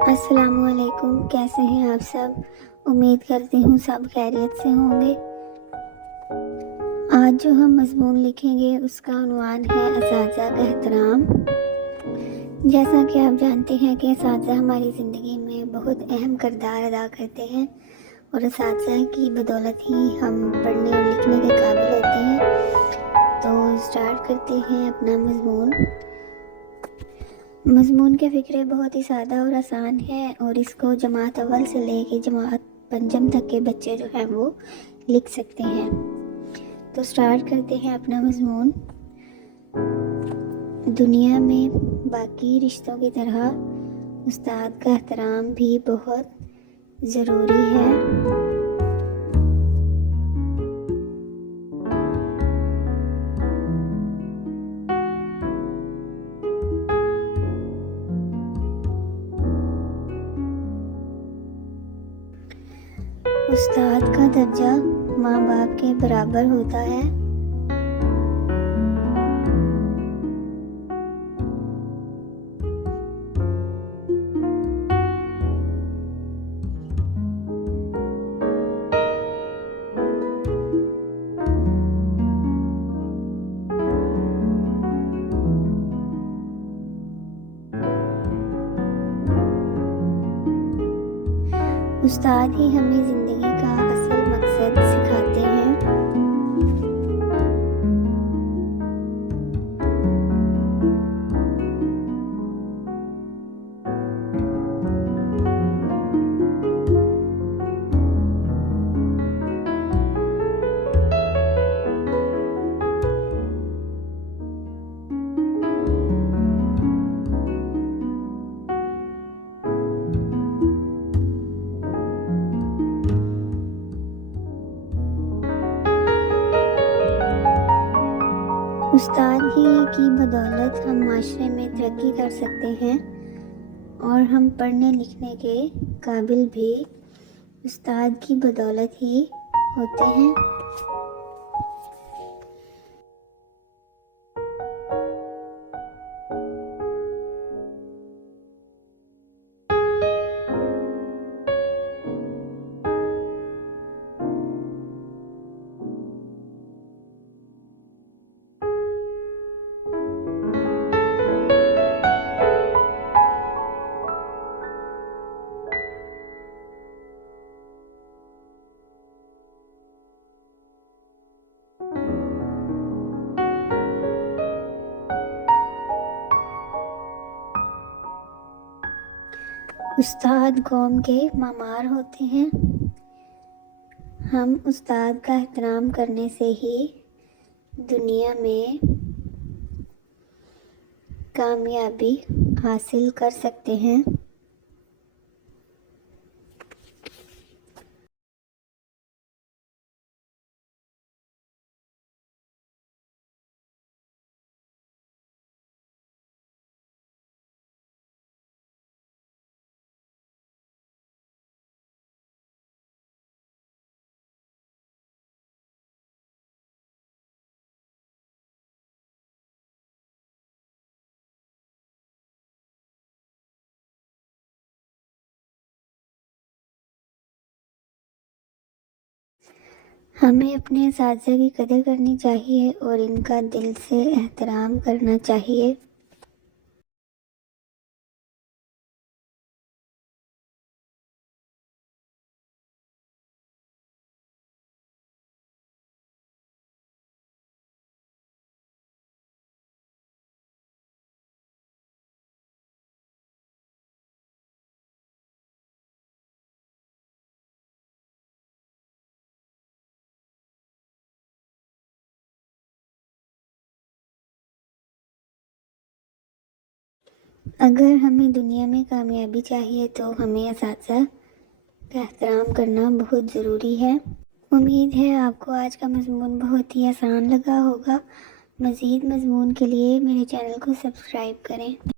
السلام علیکم، کیسے ہیں آپ سب؟ امید کرتی ہوں سب خیریت سے ہوں گے۔ آج جو ہم مضمون لکھیں گے اس کا عنوان ہے اساتذہ کا احترام۔ جیسا کہ آپ جانتے ہیں کہ اساتذہ ہماری زندگی میں بہت اہم کردار ادا کرتے ہیں اور اساتذہ کی بدولت ہی ہم پڑھنے اور لکھنے کے قابل ہوتے ہیں۔ تو سٹارٹ کرتے ہیں اپنا مضمون کے فکرے بہت ہی سادہ اور آسان ہے اور اس کو جماعت اول سے لے کے جماعت پنجم تک کے بچے جو ہیں وہ لکھ سکتے ہیں۔ تو سٹارٹ کرتے ہیں اپنا مضمون۔ دنیا میں باقی رشتوں کی طرح استاد کا احترام بھی بہت ضروری ہے۔ استاد کا درجہ ماں باپ کے برابر ہوتا ہے۔ استاد ہی ہمیں زندگی کا اصل مقصد سکھاتے ہیں۔ استاد ہی کی بدولت ہم معاشرے میں ترقی کر سکتے ہیں اور ہم پڑھنے لکھنے کے قابل بھی استاد کی بدولت ہی ہوتے ہیں۔ استاد قوم کے معمار ہوتے ہیں۔ ہم استاد کا احترام کرنے سے ہی دنیا میں کامیابی حاصل کر سکتے ہیں۔ ہمیں اپنے اساتذہ کی قدر کرنی چاہیے اور ان کا دل سے احترام کرنا چاہیے۔ اگر ہمیں دنیا میں کامیابی چاہیے تو ہمیں اساتذہ کا احترام کرنا بہت ضروری ہے۔ امید ہے آپ کو آج کا مضمون بہت ہی آسان لگا ہوگا۔ مزید مضمون کے لیے میرے چینل کو سبسکرائب کریں۔